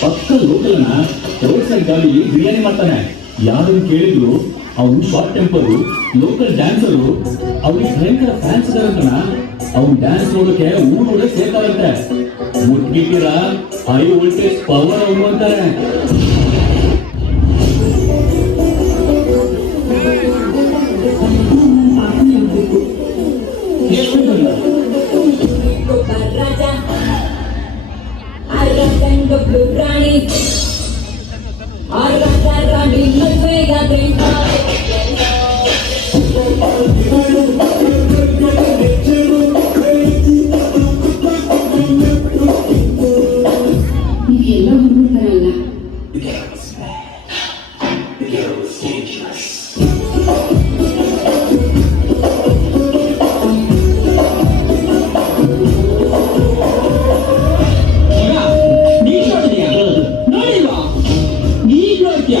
ಪಕ್ಕ ಲೋಕಲ್ನ road side ಗಾಡಿ ಬಿರಿಯಾನಿ ಮಾಡ್ತಾನೆ. ಯಾರನ್ನು ಕೇಳಿದ್ರು ಅವನು ಶಾರ್ಟ್ ಟೆಂಪರು, ಲೋಕಲ್ ಡ್ಯಾನ್ಸರು, ಅವ್ರಿಗೆ ಭಯಂಕರ ಫ್ಯಾನ್ಸ್ ಇದಾರಂತನ. ಅವ್ನು ಡ್ಯಾನ್ಸ್ ನೋಡೋಕೆ ಊರೊಳಗೆ ಸೇರ್ತಾರಂತೆ. ಮುಟ್ಗಿಟ್ಟಿರ ಹೈ ವೋಲ್ಟೇಜ್ ಪವರ್ ಅವನು ಅಂತಾರೆ. ಎಲ್ಲ ಹುಡುಗರಲ್ಲ. ನೋಡಿಲ್ವಾ? ಈಗ ನೋಡ್ತೀಯ